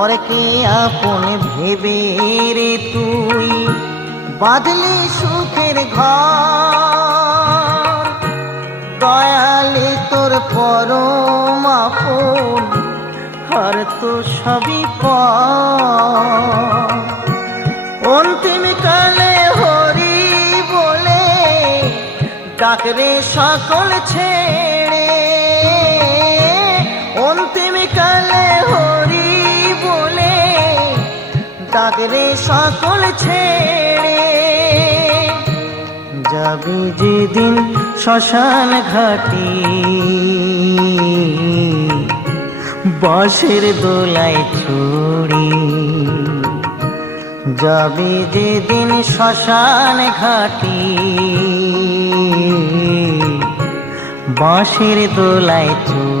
পরকে আপন ভেবে রে তুই বাঁধলি সুখের ঘর। দয়ালে তোর পরম আপন আর তো সবই পর। অন্তিম কালে হরি বলে ডাকরে সকল ছেড়ে। অন্তিম কালে হরি বলে ডাকরে সকল ছেড়ে। যাবি যেদিন শ্মশান ঘাটি বাঁশের দোলায় ছড়ি। যাবি যেদিন শ্মশান ঘাটি বাঁশের দোলায় ছড়ি।